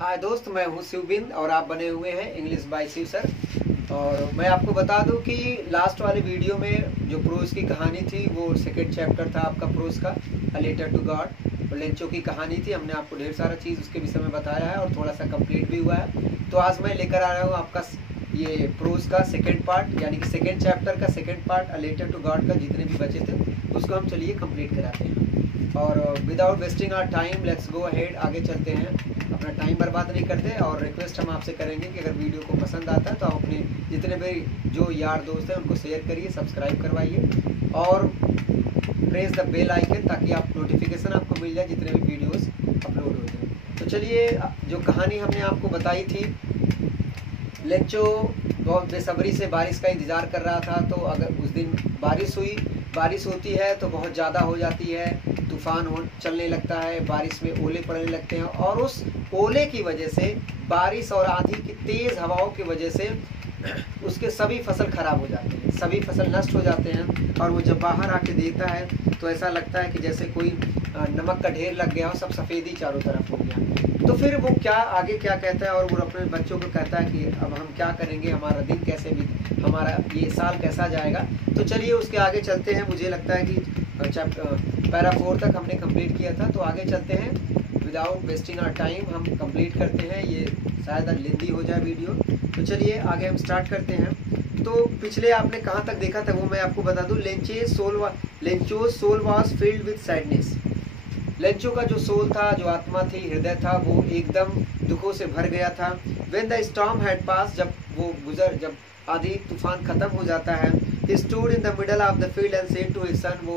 हाय दोस्त, मैं हूँ शिवबिंद और आप बने हुए हैं इंग्लिश बाय शिव सर। और मैं आपको बता दूं कि लास्ट वाले वीडियो में जो प्रोज की कहानी थी वो सेकंड चैप्टर था आपका प्रोज का, अ लेटर टू गॉड। और लेंचो की कहानी थी, हमने आपको ढेर सारा चीज़ उसके विषय में बताया है और थोड़ा सा कंप्लीट भी हुआ है। तो आज मैं लेकर आ रहा हूँ आपका ये प्रोज का सेकेंड पार्ट, यानी कि सेकेंड चैप्टर का second part, a letter to God का जितने भी बचे थे उसको हम चलिए कंप्लीट कराते हैं। और without wasting our time let's go ahead, आगे चलते हैं, अपना टाइम बर्बाद नहीं करते। और रिक्वेस्ट हम आपसे करेंगे कि अगर वीडियो को पसंद आता है तो आप अपने जितने भी जो यार दोस्त हैं उनको शेयर करिए, सब्सक्राइब करवाइए और प्रेस द बेल आइकन ताकि आप नोटिफिकेशन आपको मिल जाए जितने भी वीडियोस अपलोड हो जाए। तो चलिए, जो कहानी हमने आपको बताई थी, लेंचो बहुत बेसब्री से बारिश का इंतज़ार कर रहा था। तो अगर उस दिन बारिश होती है तो बहुत ज़्यादा हो जाती है, तूफान चलने लगता है, बारिश में ओले पड़ने लगते हैं और उस ओले की वजह से, बारिश और आंधी की तेज़ हवाओं की वजह से उसके सभी फसल खराब हो जाते हैं, सभी फसल नष्ट हो जाते हैं। और वो जब बाहर आके देखता है तो ऐसा लगता है कि जैसे कोई नमक का ढेर लग गया हो, सब सफ़ेदी चारों तरफ हो गया। तो फिर वो आगे क्या कहता है, और वो अपने बच्चों को कहता है कि अब हम क्या करेंगे, हमारा दिन कैसे भी, हमारा ये साल कैसा जाएगा। तो चलिए उसके आगे चलते हैं। मुझे लगता है कि पैरा 4 तक हमने कंप्लीट किया था, तो आगे चलते हैं। विदाउट वेस्टिंग आवर टाइम हम कंप्लीट करते हैं, ये शायद लेंदी हो जाए वीडियो। तो चलिए आगे हम स्टार्ट करते हैं। तो पिछले आपने कहाँ तक देखा था वो मैं आपको बता दूं। Lencho's soul was filled with sadness. Lencho का जो सोल था, जो आत्मा थी, हृदय था, वो एकदम दुखों से भर गया था। व्हेन द स्टॉर्म हैड पास, जब आधी तूफान खत्म हो जाता है, he stood in the middle of the field and said to his son, वो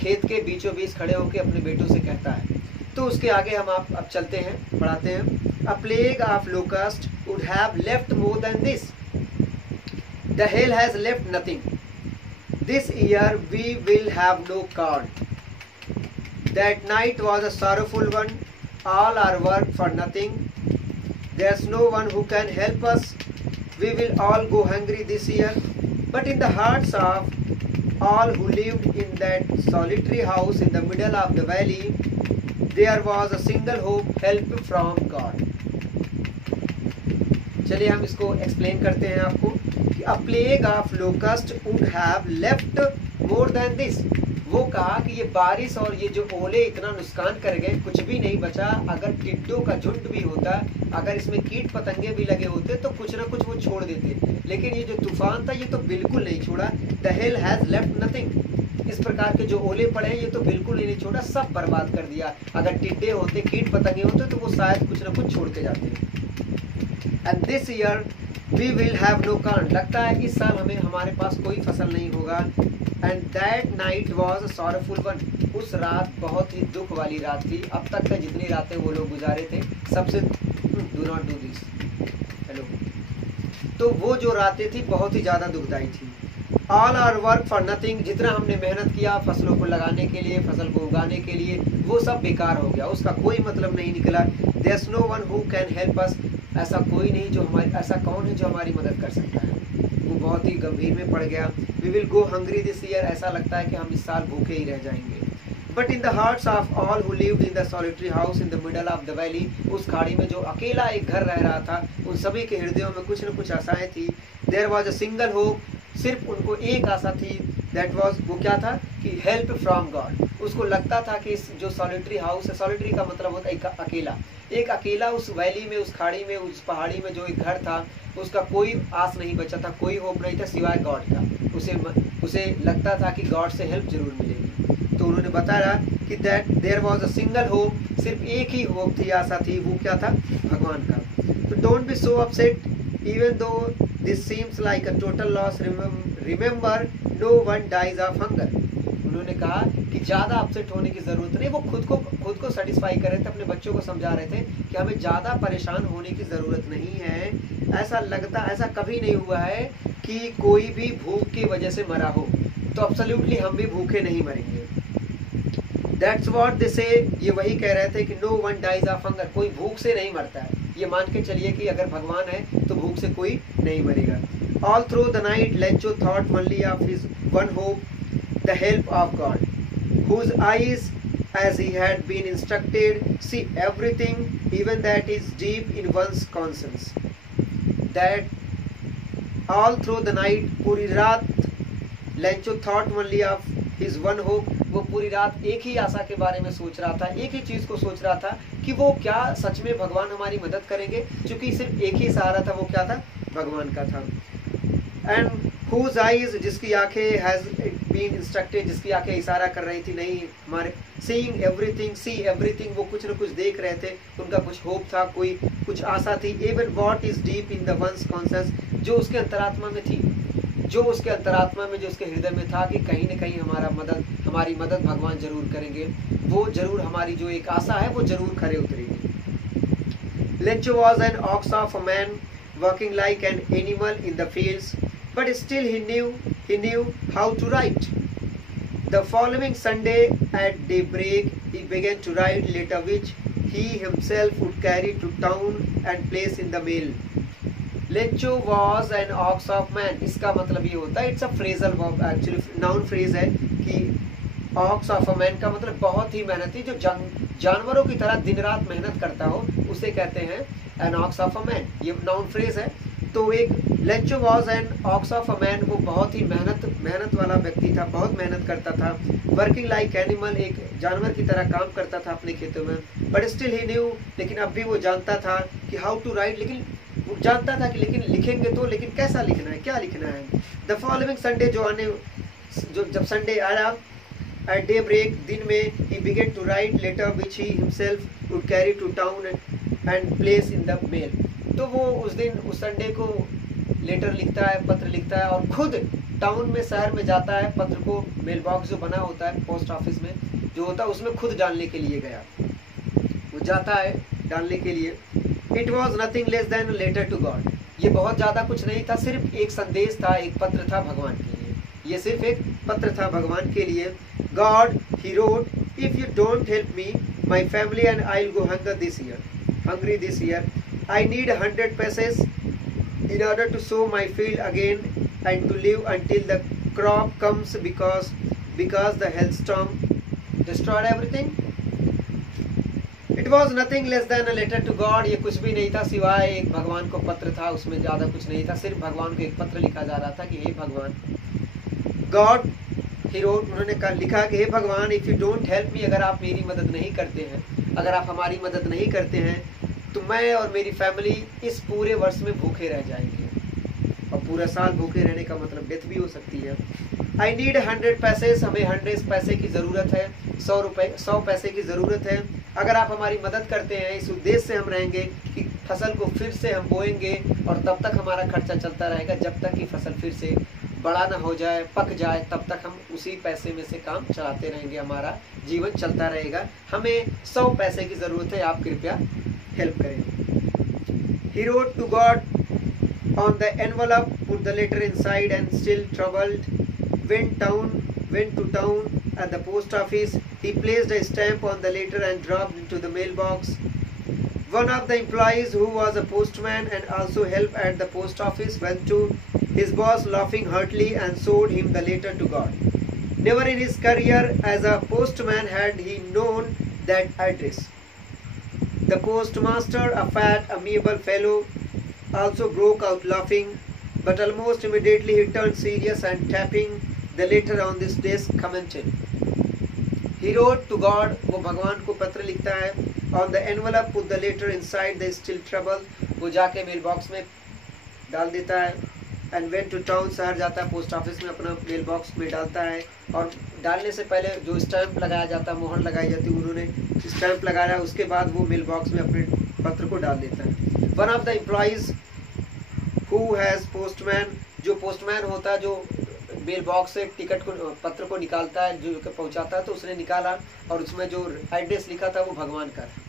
खेत के बीचों बीच खड़े होकर अपने बेटों से कहता है। तो उसके आगे हम अब चलते हैं, पढ़ाते हैं। A plague of locust would have left more than this. The hail has left nothing. This year we will have no corn. That night was a sorrowful one. All our work for nothing. There's no one who can help us. We will all go hungry this year. But in the hearts of all who lived in that solitary house in the middle of the valley, there was a single hope, help from God. चलिए हम इसको explain करते हैं आपको कि a plague of locust would have left more than this. वो कहा कि ये बारिश और ये जो ओले इतना नुकसान कर गए, कुछ भी नहीं बचा। अगर टिड्डों का झुंड भी होता, अगर इसमें कीट पतंगे भी लगे होते तो कुछ ना कुछ वो छोड़ देते, लेकिन ये जो तूफान था ये तो बिल्कुल नहीं छोड़ा। The hail has left nothing. इस प्रकार के जो ओले पड़े हैं ये तो बिल्कुल ही नहीं छोड़ा, सब बर्बाद कर दिया। अगर टिड्डे होते, कीट पतंगे होते तो वो शायद कुछ ना कुछ छोड़ के जाते। And this year we will have no corn. लगता है इस साल हमारे पास कोई फसल नहीं होगा। And that night was a sorrowful one. उस रात बहुत ही दुख वाली रात थी। अब तक का जितनी रातें वो लोग गुजारे थे, सबसे do not do this. Hello. तो वो जो रातें थी बहुत ही ज़्यादा दुखदायी थी। All our work for nothing. जितना हमने मेहनत किया फसलों को लगाने के लिए, फसल को उगाने के लिए, वो सब बेकार हो गया, उसका कोई मतलब नहीं निकला। There's no one who can help us. ऐसा कोई नहीं जो ऐसा कौन है जो हमारी मदद कर सकता है। वो बहुत ही गंभीर में पड़ गया। We will go hungry this year. ऐसा लगता है कि हम इस साल भूखे ही रह जाएंगे। But in the hearts of all who lived in the solitary house in the middle of the valley, उस खाड़ी में जो अकेला एक घर रह रहा था, उन सभी के हृदयों में कुछ न कुछ आशाएं थी। There was a single hope. सिर्फ उनको एक आशा थी। That was, वो क्या था कि help from God. उसको लगता था कि इस जो सॉलिटरी हाउस है, सॉलिटरी का मतलब होता है एक अकेला उस वैली में, उस खाड़ी में, उस पहाड़ी में जो एक घर था, उसका कोई आस नहीं बचा था, कोई होप नहीं था सिवाय गॉड का। उसे लगता था कि गॉड से हेल्प जरूर मिलेगी। तो उन्होंने बताया कि that there was a single hope, सिर्फ एक ही होप थी, आशा थी, वो क्या था, भगवान का। तो don't be so upset even though this seems like a total loss, remember no one dies of hunger. उन्होंने कहा कि ज़्यादा अपसेट होने की ज़रूरत नहीं। वो खुद को सेटिस्फाई कर रहे थे, अपने बच्चों को समझा रहे थे कि हमें ज़्यादा परेशान होने की ज़रूरत नहीं है। ऐसा कभी नहीं हुआ है कि कोई भी भूख की वजह से मरा हो, तो अब्सोल्युटली हम भी भूखे नहीं मरेंगे। दैट्स व्हाट दे से, ये वही कह रहे थे कि no one dies of hunger, कोई भूख से नहीं मरता है। ये मान के चलिए कि अगर भगवान है तो भूख से कोई नहीं मरेगा। All through the night Lencho thought only of his one hope, the help of God, whose eyes as he had been instructed, see everything, even that is deep in one's conscience. That all through the night, पूरी रात Lencho thought only of his one hope. वो पूरी रात एक ही आशा के बारे में सोच रहा था, एक ही चीज को सोच रहा था कि वो क्या सच में भगवान हमारी मदद करेंगे, क्योंकि सिर्फ एक ही सहारा था, वो क्या था, भगवान का था. एंड whose eyes, जिसकी आंखें has been instructed, जिसकी आंखें इशारा कर रही थी, नहीं हमारे seeing everything, see everything, वो कुछ न कुछ देख रहे थे, उनका कुछ होप था, कोई कुछ आशा थी. even what is deep in the one's conscience, जो उसके अंतरात्मा में थी, जो उसके अंतरात्मा में, जो उसके हृदय में था कि कहीं न कहीं हमारी मदद भगवान जरूर करेंगे, वो जरूर हमारी जो एक आशा है वो जरूर खरे उतरेगी. Lencho was an ox of a man working like an animal in the fields, but still he knew how to write. The following Sunday at daybreak he began to write letter which he himself would carry to town and place in the mail. Lencho was an ox of man. इसका मतलब ये होता है, it's a phrasal verb, actually noun phrase है कि ox of a man का मतलब बहुत ही मेहनती, जो जानवरों की तरह दिन रात मेहनत करता हो, उसे कहते हैं an ox of a man. ये noun phrase है. तो एक Lencho was an ox of a man, वो बहुत ही मेहनत वाला व्यक्ति था, बहुत मेहनत करता था. वर्किंग लाइक एनिमल, एक जानवर की तरह काम करता था अपने खेतों में. बट स्टिल ही न्यू, लेकिन अब भी वो जानता था कि हाउ टू राइट, लेकिन वो जानता था कि लेकिन लिखेंगे तो, लेकिन कैसा लिखना है, क्या लिखना है. द फॉलोइंग संडे, जब संडे आया, एट डे ब्रेक, दिन में, he began to write letter which he himself would carry to town and place in the mail. तो वो उस संडे को लेटर लिखता है, पत्र लिखता है, और खुद टाउन में, शहर में जाता है, पत्र को मेल बॉक्स जो बना होता है पोस्ट ऑफिस में जो होता है, उसमें खुद डालने के लिए गया. वो जाता है डालने के लिए. It was nothing less than letter to God. ये बहुत ज्यादा कुछ नहीं था, सिर्फ एक संदेश था, एक पत्र था भगवान के लिए. ये सिर्फ एक पत्र था भगवान के लिए. God, he wrote, if you don't help me, my family and I will go hungry this year. I need 100 pesos in order to sow my field again and to live until the crop comes because the hailstorm destroyed everything. It was nothing less than a letter to God. ये कुछ भी नहीं था सिवाय एक भगवान को पत्र था, उसमें ज़्यादा कुछ नहीं था, सिर्फ भगवान को एक पत्र लिखा जा रहा था कि हे भगवान. God, he wrote, उन्होंने लिखा कि हे भगवान, if you don't help me, अगर आप मेरी मदद नहीं करते हैं, अगर आप हमारी मदद नहीं करते हैं, तो मैं और मेरी फैमिली इस पूरे वर्ष में भूखे रह जाएंगे. और पूरा साल भूखे रहने का मतलब डेथ भी हो सकती है. आई नीड 100 पैसे, हमें 100 पैसे की ज़रूरत है, 100 पैसे की ज़रूरत है. अगर आप हमारी मदद करते हैं, इस उद्देश्य से हम रहेंगे कि फसल को फिर से हम बोएंगे और तब तक हमारा खर्चा चलता रहेगा, जब तक कि फसल फिर से बड़ा ना हो जाए, पक जाए, तब तक हम उसी पैसे में से काम चलाते रहेंगे, हमारा जीवन चलता रहेगा. हमें 100 पैसे की ज़रूरत है, आप कृपया हेल्प करें. He wrote to God on the envelope, put the letter inside, and still troubled, went to town at the post office. He placed a stamp on the letter and dropped into the mailbox. One of the employees, who was a postman and also helped at the post office, went to his boss laughing heartily and showed him the letter to God. Never in his career as a postman had he known that address. The postmaster, a fat, amiable fellow, also broke out laughing, but almost immediately he turned serious and tapping the letter on this desk commented. He wrote to God, वो भगवान को पत्र लिखता है. On the envelope put the letter inside the still trouble, वो जाके mail box में डाल देता है. And went to town, शहर जाता है, पोस्ट ऑफिस में अपना मेल बॉक्स में डालता है. और डालने से पहले जो स्टैंप लगाया जाता है, मोहर लगाई जाती है, उन्होंने स्टैंप लगाया, उसके बाद वो मेल बॉक्स में अपने पत्र को डाल देता है. One of the employees who has postman, जो पोस्टमैन होता है, जो मेल बॉक्स से टिकट को, पत्र को निकालता है, जो पहुंचाता है, तो उसने निकाला और उसमें जो एड्रेस लिखा था वो भगवान का था.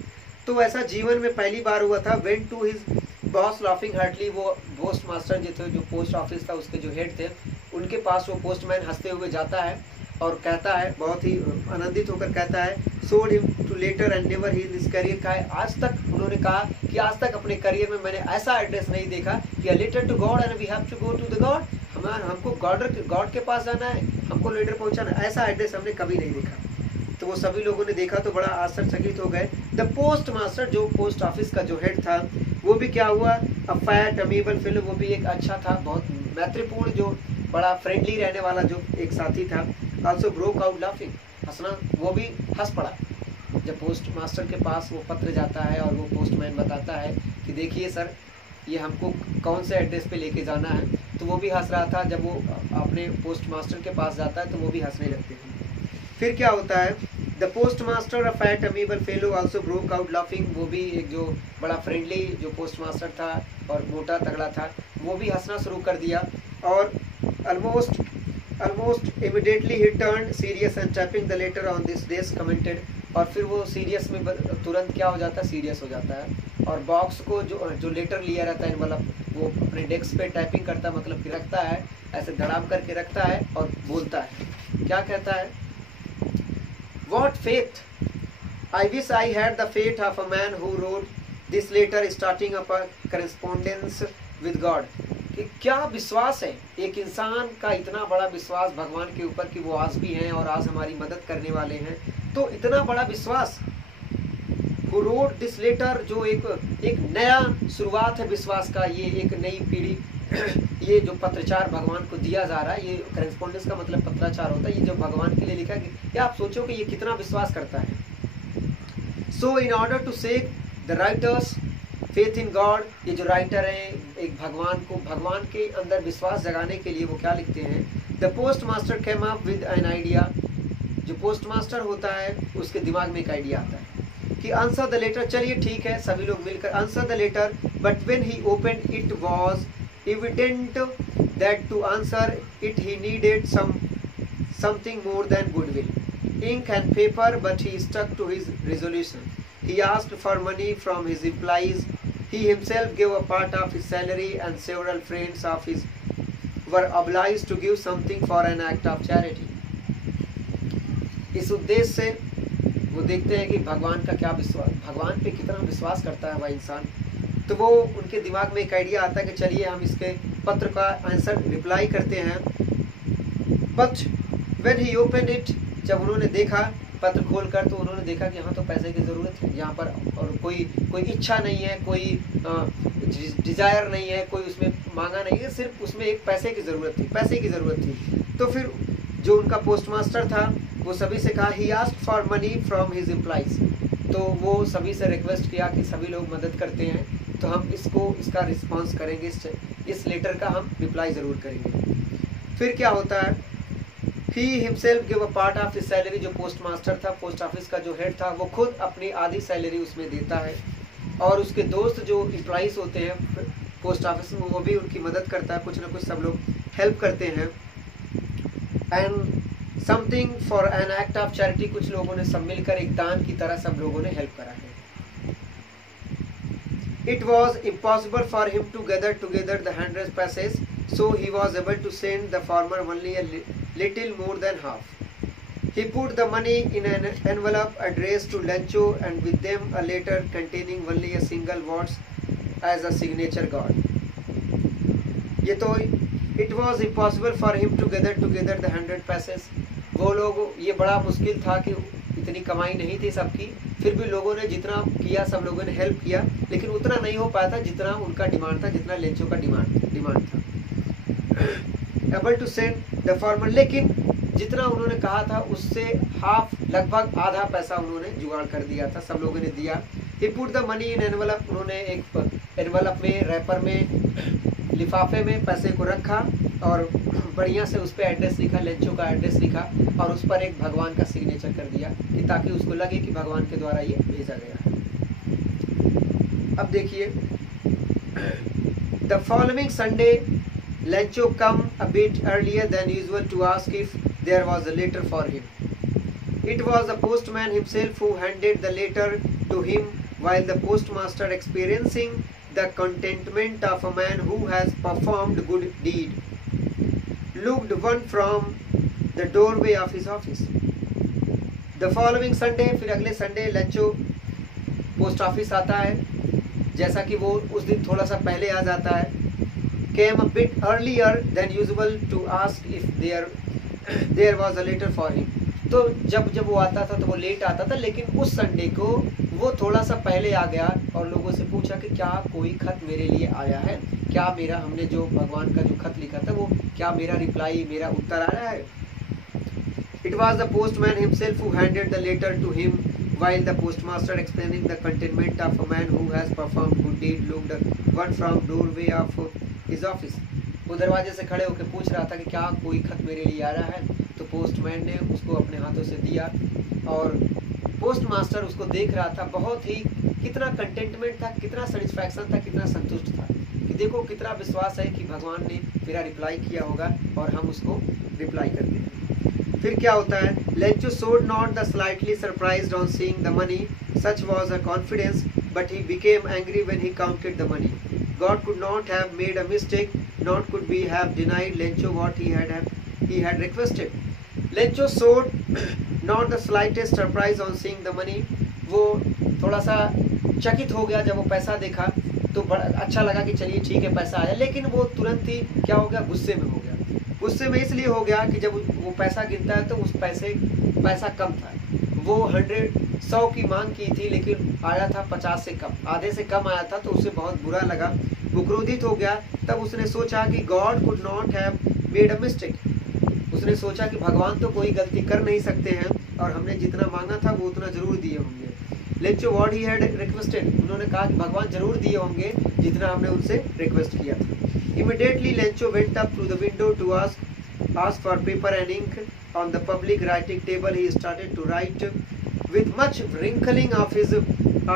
तो ऐसा जीवन में पहली बार हुआ था. Went to his boss laughing heartily, वो पोस्ट मास्टर जो थे, जो पोस्ट ऑफिस था उसके जो हेड थे, उनके पास वो पोस्टमैन हंसते हुए जाता है और कहता है, बहुत ही आनंदित होकर कहता है, showed him to letter and never he in his career. का है आज तक, उन्होंने कहा कि आज तक अपने करियर में मैंने ऐसा एड्रेस नहीं देखा कि letter to God and we have to go to the God, हमको गॉड के पास जाना है, हमको लेटर पहुंचाना, ऐसा एड्रेस हमने कभी नहीं देखा. तो वो सभी लोगों ने देखा तो बड़ा आश्चर्यचकित हो गए। द पोस्ट मास्टर, जो पोस्ट ऑफिस का जो हेड था, वो भी क्या हुआ, अ फैट अमीबल फेलो, वो भी एक अच्छा था, बहुत मैत्रीपूर्ण, जो बड़ा फ्रेंडली रहने वाला जो एक साथी था। ऑल्सो ब्रोक आउट लाफिंग, हंसना, वो भी हंस पड़ा जब पोस्ट मास्टर के पास वो पत्र जाता है और वो पोस्टमैन बताता है कि देखिए सर, ये हमको कौन से एड्रेस पे लेके जाना है, तो वो भी हंस रहा था। जब वो अपने पोस्ट मास्टर के पास जाता है तो वो भी हंसने लगते हैं। फिर क्या होता है, the post master a fat amiable fellow also broke out laughing, वो भी एक जो बड़ा फ्रेंडली जो पोस्ट मास्टर था और मोटा तगड़ा था, वो भी हंसना शुरू कर दिया। और almost immediately he turned serious and tapping the letter on this desk commented, और फिर वो सीरियस में तुरंत क्या हो जाता है, सीरियस हो जाता है और बॉक्स को जो लेटर लिया रहता है इनवलप, वो अपने डेस्क पे टाइपिंग करता है, मतलब कि रखता है, ऐसे धड़ाम करके रखता है और बोलता है, क्या कहता है, What faith! I wish I had the fate of a man who wrote this letter starting up a correspondence with God. कि क्या विश्वास है, एक इंसान का इतना बड़ा विश्वास भगवान के ऊपर कि वो आज भी हैं और आज हमारी मदद करने वाले हैं, तो इतना बड़ा विश्वास। Who wrote this letter, जो एक नया शुरुआत है विश्वास का, ये एक नई पीढ़ी, ये जो पत्रचार भगवान को दिया जा रहा है, ये करेस्पॉन्डेंस का मतलब पत्राचार होता है, ये जो भगवान के लिए लिखा है, या आप सोचो कि ये कितना विश्वास करता है। So in order to shake the writer's faith in God, ये जो राइटर हैं एक भगवान के अंदर विश्वास जगाने के लिए वो क्या लिखते हैं, the post master came up with an idea, जो पोस्ट मास्टर होता है उसके दिमाग में एक आइडिया आता है कि आंसर द लेटर, चलिए ठीक है, सभी लोग मिलकर answer the letter, but when he opened it was evident that to answer it he needed something more than goodwill, ink and paper, but he stuck to his resolution. He asked for money from his employees. He himself gave a part of his salary, and several friends of his were obliged to give something for an act of charity. इस उद्देश्य से वो देखते हैं कि भगवान का क्या विश्वास, भगवान पे कितना विश्वास करता है वह इंसान। तो वो उनके दिमाग में एक आइडिया आता है कि चलिए हम इसके पत्र का आंसर रिप्लाई करते हैं। But when he opened it, जब उन्होंने देखा पत्र खोलकर, तो उन्होंने देखा कि यहाँ तो पैसे की ज़रूरत है यहाँ पर, और कोई इच्छा नहीं है, कोई डिज़ायर नहीं है, कोई उसमें मांगा नहीं है, सिर्फ उसमें एक पैसे की ज़रूरत थी। तो फिर जो उनका पोस्ट मास्टर था वो सभी से कहा, he asked for money from his employees, तो वो सभी से रिक्वेस्ट किया कि सभी लोग मदद करते हैं तो हम इसका रिस्पांस करेंगे, इस लेटर का हम रिप्लाई ज़रूर करेंगे। फिर क्या होता है, he himself give a part of his salary, जो पोस्ट मास्टर था, पोस्ट ऑफिस का जो हेड था, वो खुद अपनी आधी सैलरी उसमें देता है, और उसके दोस्त जो एम्प्लॉइज होते हैं पोस्ट ऑफिस में, वो भी उनकी मदद करता है, कुछ ना कुछ सब लोग हेल्प करते हैं। And something for an act of charity, कुछ लोगों ने सब मिलकर एक दान की तरह सब लोगों ने हेल्प करा है। It was impossible for him to gather together the 100 passes, so he was able to send the farmer only a little more than half. He put the money in an envelope addressed to Lencho, and with them a letter containing only a single words as a signature guard. ये तो it was impossible for him to gather together the 100 passes. वो लोग, ये बड़ा मुश्किल था कि इतनी कमाई नहीं थी सबकी, फिर भी लोगों ने जितना किया, सब लोगों ने हेल्प किया, लेकिन उतना नहीं हो पाया था जितना उनका डिमांड था, जितना लेंचो का डिमांड था। Able to send the farmer, लेकिन जितना उन्होंने कहा था उससे हाफ, लगभग आधा पैसा उन्होंने जुगाड़ कर दिया था, सब लोगों ने दिया। He put the money in envelope, उन्होंने एक एनवलप में, रैपर में, लिफाफे में पैसे को रखा और बढ़िया से उस पर एड्रेस लिखा, लेंचो का एड्रेस लिखा, और उस पर एक भगवान का सिग्नेचर कर दिया कि ताकि उसको लगे कि भगवान के द्वारा ये भेजा गया है। अब देखिए, the following Sunday Lencho come a bit earlier than usual to ask if there was a letter for him. It was the postman himself who handed the letter to him, while the postmaster, experiencing the contentment of a man who has performed good deed, looked one from the doorway of his office. The following Sunday, फिर अगले Sunday Lencho post office आता है, जैसा कि वो उस दिन थोड़ा सा पहले आ जाता है। Came a bit earlier than usual to ask if there was a letter for him. तो जब जब वो आता था तो वो लेट आता था, लेकिन उस संडे को वो थोड़ा सा पहले आ गया और लोगों से पूछा कि क्या कोई खत मेरे लिए आया है, क्या मेरा, हमने जो भगवान का जो खत लिखा था वो क्या मेरा रिप्लाई, मेरा उत्तर आया है। It was the postman himself who handed the letter to him, while the postmaster, explaining the contentment of a man who has performed good deed, looked one from doorway of his office. वो दरवाजे से खड़े होकर पूछ रहा था कि क्या कोई खत मेरे लिए आ रहा है। तो पोस्टमैन ने उसको अपने हाथों से दिया और पोस्ट मास्टर उसको देख रहा था। बहुत ही कितना कंटेंटमेंट था, कितना सेटिस्फैक्शन था, कितना संतुष्ट था कि देखो कितना विश्वास है कि भगवान ने मेरा रिप्लाई किया होगा और हम उसको रिप्लाई करते हैं। फिर क्या होता है, Lencho showed not the slightly surprised on seeing the money, such was her confidence, but he became angry when he counted the money. God could not have made a mistake, nor could we have denied Lencho what he had requested. Lencho showed not the slightest surprise on seeing the money. वो थोड़ा सा चकित हो गया जब वो पैसा देखा, तो बड़ा अच्छा लगा कि चलिए ठीक है पैसा आया, लेकिन वो तुरंत ही क्या हो गया, गुस्से में हो गया। गुस्से में इसलिए हो गया कि जब वो पैसा गिनता है तो उस पैसा कम था। वो 100 की मांग की थी लेकिन आया था 50 से कम, आधे से कम आया था, तो उसे बहुत बुरा लगा, वो क्रोधित हो गया। तब उसने सोचा कि God could not have made a mistake. उसने सोचा कि भगवान तो कोई गलती कर नहीं सकते हैं और हमने जितना मांगा था वो उतना जरूर दिए होंगे। Lencho what he had requested, उन्होंने कहा कि भगवान जरूर दिए होंगे जितना हमने उनसे रिक्वेस्ट किया था। Immediately Lencho went up to the window to ask for paper and ink. On the public writing table he started to write with much wrinkling of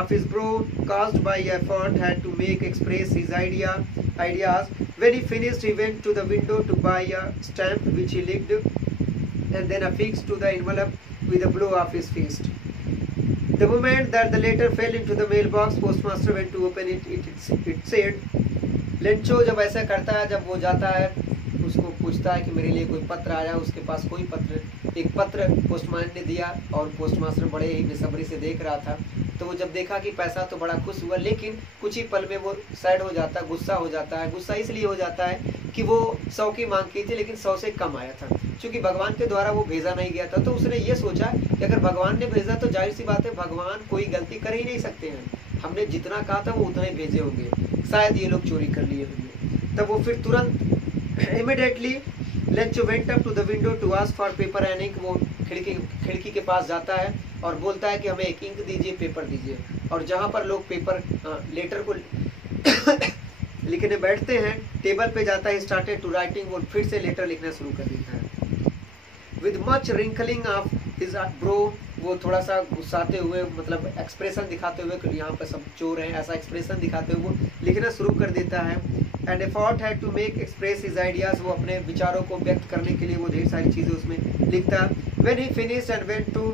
his brow caused by effort had to make express his ideas. When he finished he went to the window to buy a stamp which he licked and then affixed to the envelope with a blow of his fist. The moment that the letter fell into the mailbox, postmaster went to open it. It said, Lencho जब ऐसा करता है, जब वो जाता है उसको पूछता है कि मेरे लिए कोई पत्र आया, उसके पास कोई एक पत्र पोस्टमैन ने दिया और पोस्टमास्टर बड़े ही बेसब्री से देख रहा था। तो वो जब देखा कि पैसा तो बड़ा खुश हुआ, लेकिन कुछ ही पल में वो सैड हो जाता है, गुस्सा हो जाता है। गुस्सा इसलिए हो जाता है कि वो 100 की मांग की थी लेकिन 100 से कम आया था, क्योंकि भगवान के द्वारा वो भेजा नहीं गया था। तो उसने ये सोचा कि अगर भगवान ने भेजा तो जाहिर सी बात है भगवान कोई गलती कर ही नहीं सकते हैं, हमने जितना कहा था वो उतना ही भेजे होंगे, शायद ये लोग चोरी कर लिए होंगे। तब वो फिर तुरंत immediately Lencho went up to the window to ask for paper and ink. वो खिड़की के पास जाता है और बोलता है कि हमें एक इंक दीजिए, पेपर दीजिए। और जहाँ पर लोग लेटर को लिखने बैठते हैं, टेबल पे जाता है, स्टार्टेड टू राइटिंग, वो फिर से लेटर लिखना शुरू कर देता है। With much wrinkling of his bro, वो थोड़ा सा गुस्साते हुए, मतलब एक्सप्रेशन दिखाते हुए कि यहाँ पर सब चोर हैं, ऐसा एक्सप्रेशन दिखाते हुए वो लिखना शुरू कर देता है। And effort had to make express his ideas, वो अपने विचारों को व्यक्त करने के लिए वो ढेर सारी चीज़ें उसमें लिखता। When he finished and went to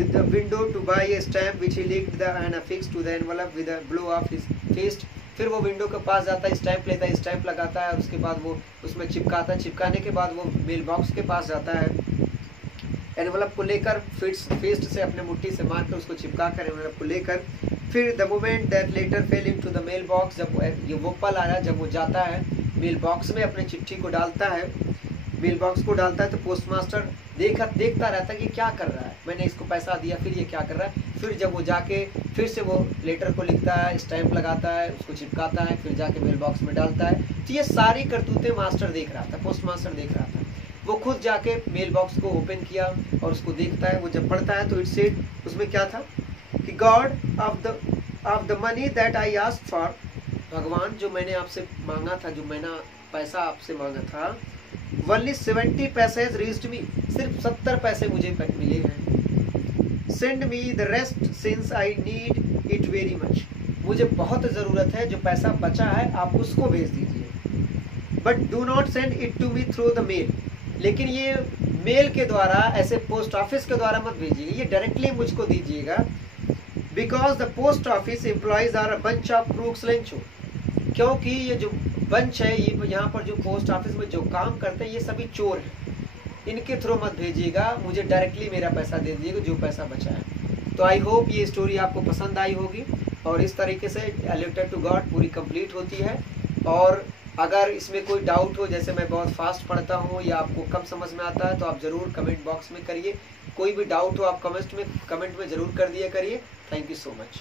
the window to buy a stamp which he licked and affixed to the envelope with a blow of his fist. फिर वो विंडो के पास जाता है, स्टैम्प लेता है, स्टैम्प लगाता है और उसके बाद वो उसमें चिपकाता है। चिपकाने के बाद वो मेल बॉक्स के पास जाता है, एनवेलप को लेकर फिस्ट से अपने मुट्ठी से मारकर उसको चिपका कर एनवेलप को लेकर, फिर the moment that letter fell into the mailbox, जब ये वो पल आया जब वो जाता है मेल बॉक्स में अपने चिट्ठी को डालता है, मेल बॉक्स को डालता है, तो पोस्टमास्टर देखता रहता है कि क्या कर रहा है, मैंने इसको पैसा दिया फिर ये क्या कर रहा है। फिर जब वो जाके फिर से वो लेटर को लिखता है, स्टैम्प लगाता है, उसको चिपकाता है, फिर जाके मेल बॉक्स में डालता है। तो ये सारी करतूतें मास्टर देख रहा था, पोस्टमास्टर देख रहा था। वो खुद जाके मेल बॉक्स को ओपन किया और उसको देखता है। वो जब पढ़ता है तो इट सेड, उसमें क्या था कि God of the money that I asked for, भगवान जो मैंने आपसे मांगा था, जो मैंने पैसा आपसे मांगा था, only 70 पैसे रीच्ड मी, सिर्फ 70 पैसे मुझे मिले हैं। Send me the rest since I need it very much, मुझे बहुत ज़रूरत है, जो पैसा बचा है आप उसको भेज दीजिए। But do not send it to me through the mail, लेकिन ये मेल के द्वारा, ऐसे पोस्ट ऑफिस के द्वारा मत भेजिएगा, ये डायरेक्टली मुझको दीजिएगा। Because the post office employees are a bunch of crooks Lencho, क्योंकि ये जो बंच है, ये यहाँ पर जो पोस्ट ऑफिस में जो काम करते हैं ये सभी चोर हैं, इनके थ्रू मत भेजिएगा, मुझे डायरेक्टली मेरा पैसा दे दीजिएगा जो पैसा बचा है। तो आई होप ये स्टोरी आपको पसंद आई होगी और इस तरीके से अ लेटर टू गॉड पूरी कंप्लीट होती है। और अगर इसमें कोई डाउट हो, जैसे मैं बहुत फास्ट पढ़ता हूँ या आपको कम समझ में आता है, तो आप ज़रूर कमेंट बॉक्स में करिए। कोई भी डाउट हो आप कमेंट में ज़रूर कर दिया करिए। Thank you so much.